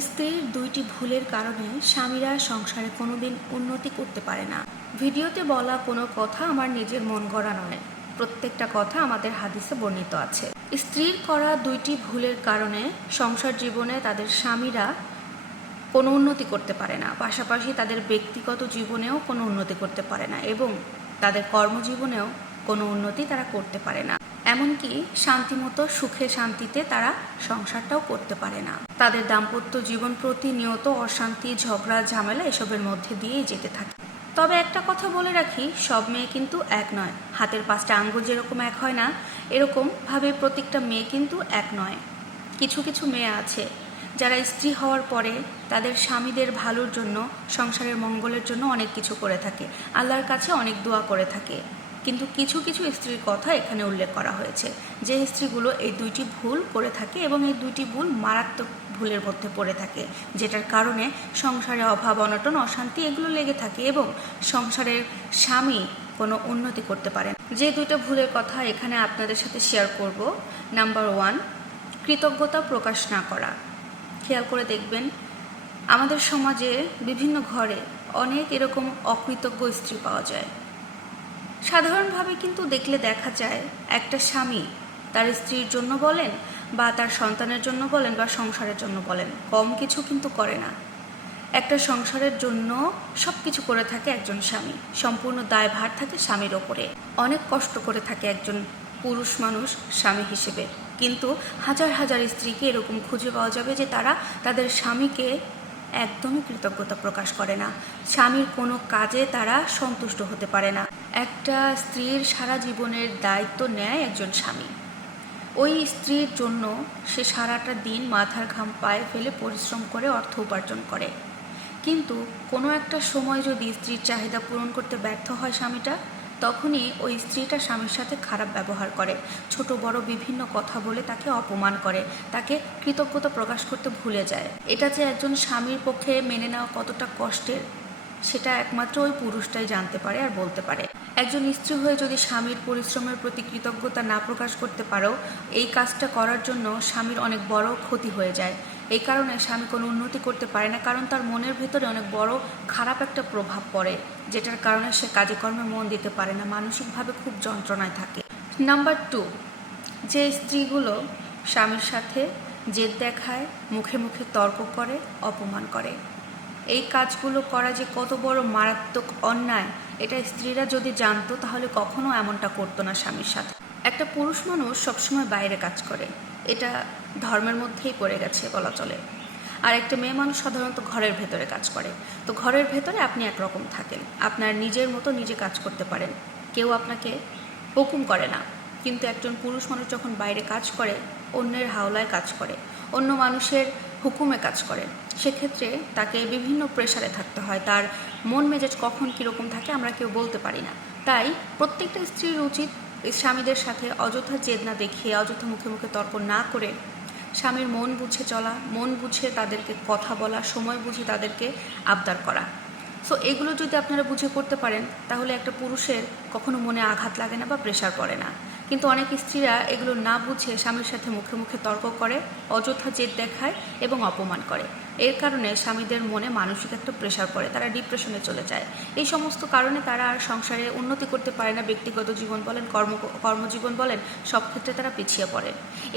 স্ত্রীর দুইটি ভুলের কারণে স্বামীরা সংসারে কোনোদিন উন্নতি করতে পারে না। ভিডিওতে বলা কোনো কথা আমার নিজের মন গড়া নয়। প্রত্যেকটা কথা আমাদের হাদিসে বর্ণিত আছে। স্ত্রীর করা দুইটি ভুলের কারণে সংসার জীবনে তাদের স্বামীরা কোনো উন্নতি করতে পারে না। পাশাপাশি তাদের ব্যক্তিগত জীবনেও কোনো উন্নতি করতে পারে না এবং তাদের কর্মজীবনেও কোনো উন্নতি তারা করতে পারে না। এমনকি শান্তিমতো সুখে শান্তিতে তারা সংসারটাও করতে পারে না। তাদের দাম্পত্য জীবন প্রতিনিয়ত অশান্তি, ঝগড়া, ঝামেলা এসবের মধ্যে দিয়েই যেতে থাকে। তবে একটা কথা বলে রাখি, সব মেয়ে কিন্তু এক নয়। হাতের পাঁচটা আঙ্গুল যেরকম এক হয় না, এরকম ভাবে প্রত্যেকটা মেয়ে কিন্তু এক নয়। কিছু কিছু মেয়ে আছে, যারা স্ত্রী হওয়ার পরে তাদের স্বামীদের ভালোর জন্য, সংসারের মঙ্গলের জন্য অনেক কিছু করে থাকে। আল্লাহর কাছে অনেক দোয়া করে থাকে। কিন্তু কিছু কিছু স্ত্রীর কথা এখানে উল্লেখ করা হয়েছে। যে স্ত্রীগুলো এই দুইটি ভুল করে থাকে এবং এই দুইটি ভুল মারাত্মক ভুলের মধ্যে পড়ে থাকে, যেটার কারণে সংসারে অভাব, অনটন, অশান্তি এগুলো লেগে থাকে এবং সংসারের স্বামী কোনো উন্নতি করতে পারে না। যে দুইটা ভুলের কথা এখানে আপনাদের সাথে শেয়ার করব। নাম্বার ওয়ান কৃতজ্ঞতা প্রকাশ না করা। খেয়াল করে দেখবেন, আমাদের সমাজে বিভিন্ন ঘরে অনেক এরকম অকৃতজ্ঞ স্ত্রী পাওয়া যায়। সাধারণভাবে কিন্তু দেখলে দেখা যায়, একটা স্বামী তার স্ত্রীর জন্য বলেন বা তার সন্তানের জন্য বলেন বা সংসারের জন্য বলেন, কম কিছু কিন্তু করে না। একটা সংসারের জন্য সব কিছু করে থাকে একজন স্বামী, সম্পূর্ণ দায়ভার থাকে স্বামীর ওপরে। অনেক কষ্ট করে থাকে একজন পুরুষ মানুষ স্বামী হিসেবে। কিন্তু হাজার হাজার স্ত্রীকে এরকম খুঁজে পাওয়া যাবে যে তারা তাদের স্বামীকে একদমই কৃতজ্ঞতা প্রকাশ করে না। স্বামীর কোনো কাজে তারা সন্তুষ্ট হতে পারে না। একটা স্ত্রীর সারা জীবনের দায়িত্ব নেয় একজন স্বামী। ওই স্ত্রীর জন্য সে সারাটা দিন মাথার ঘাম পায়ে ফেলে পরিশ্রম করে অর্থ উপার্জন করে। কিন্তু কোনো একটা সময় যদি স্ত্রীর চাহিদা পূরণ করতে ব্যর্থ হয় স্বামীটা তখনই ওই স্ত্রীটা স্বামীর সাথে খারাপ ব্যবহার করে। ছোট, বড় বিভিন্ন কথা বলে তাকে অপমান করে। তাকে কৃতজ্ঞতা প্রকাশ করতে ভুলে যায়। এটা যে একজন স্বামীর পক্ষে মেনে নেওয়া কতটা কষ্টের, সেটা একমাত্র ওই পুরুষটাই জানতে পারে আর বলতে পারে। একজন স্ত্রী হয়ে যদি স্বামীর পরিশ্রমের প্রতি কৃতজ্ঞতা না প্রকাশ করতে পারো, এই কাজটা করার জন্য স্বামীর অনেক বড় ক্ষতি হয়ে যায়। এই কারণে স্বামী কোনো উন্নতি করতে পারে না, কারণ তার মনের ভেতরে অনেক বড় খারাপ একটা প্রভাব পড়ে, যেটার কারণে সে কাজে কর্মে মন দিতে পারে না, মানসিকভাবে খুব যন্ত্রণায় থাকে। নাম্বার টু যে স্ত্রীগুলো স্বামীর সাথে জেদ দেখায়, মুখে মুখে তর্ক করে, অপমান করে, এই কাজগুলো করা যে কত বড় মারাত্মক অন্যায়, এটা স্ত্রীরা যদি জানতো তাহলে কখনো এমনটা করতো না স্বামীর সাথে। একটা পুরুষ মানুষ সবসময় বাইরে কাজ করে এটা ধর্মের মধ্যেই পড়ে গেছে বলা চলে। আর একটা মেয়ে মানুষ সাধারণত ঘরের ভেতরে কাজ করে। তো ঘরের ভেতরে আপনি একরকম থাকেন। আপনার নিজের মতো নিজে কাজ করতে পারেন। কেউ আপনাকে হুকুম করে না। কিন্তু একজন পুরুষ মানুষ যখন বাইরে কাজ করে, অন্যের হাওলায় কাজ করে, অন্য মানুষের হুকুমে কাজ করে, সেক্ষেত্রে তাকে বিভিন্ন প্রেশারে থাকতে হয়। তার মন মেজাজ কখন কীরকম থাকে আমরা কেউ বলতে পারি না। তাই প্রত্যেকটা স্ত্রীর উচিত স্বামীদের সাথে অযথা জেদ না দেখিয়ে, অযথা মুখে মুখে তর্ক না করে স্বামীর মন বুঝে চলা, মন বুঝে তাদেরকে কথা বলা, সময় বুঝে তাদেরকে আবদার করা। সো এগুলো যদি আপনারা বুঝে করতে পারেন, তাহলে একটা পুরুষের কখনো মনে আঘাত লাগে না বা প্রেশার পড়ে না। কিন্তু অনেক স্ত্রীরা এগুলো না বুঝে স্বামীর সাথে মুখে মুখে তর্ক করে, অযথা জেদ দেখায় এবং অপমান করে। এর কারণে স্বামীদের মনে মানসিক একটা প্রেশার পড়ে, তারা ডিপ্রেশনে চলে যায়। এই সমস্ত কারণে তারা আর সংসারে উন্নতি করতে পারে না, ব্যক্তিগত জীবন বলেন, কর্ম, কর্মজীবন বলেন, সব ক্ষেত্রে তারা পিছিয়ে পড়ে।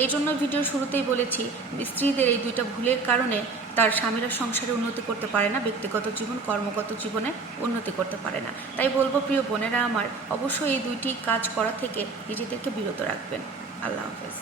এই জন্য ভিডিওর শুরুতেই বলেছি, স্ত্রীদের এই দুইটা ভুলের কারণে তার স্বামীরা সংসারে উন্নতি করতে পারে না, ব্যক্তিগত জীবন, কর্মগত জীবনে উন্নতি করতে পারে না। তাই বলব, প্রিয় বোনেরা আমার, অবশ্যই এই দুইটি কাজ করা থেকে নিজেদেরকে বিরত রাখবেন। আল্লাহ হাফেজ।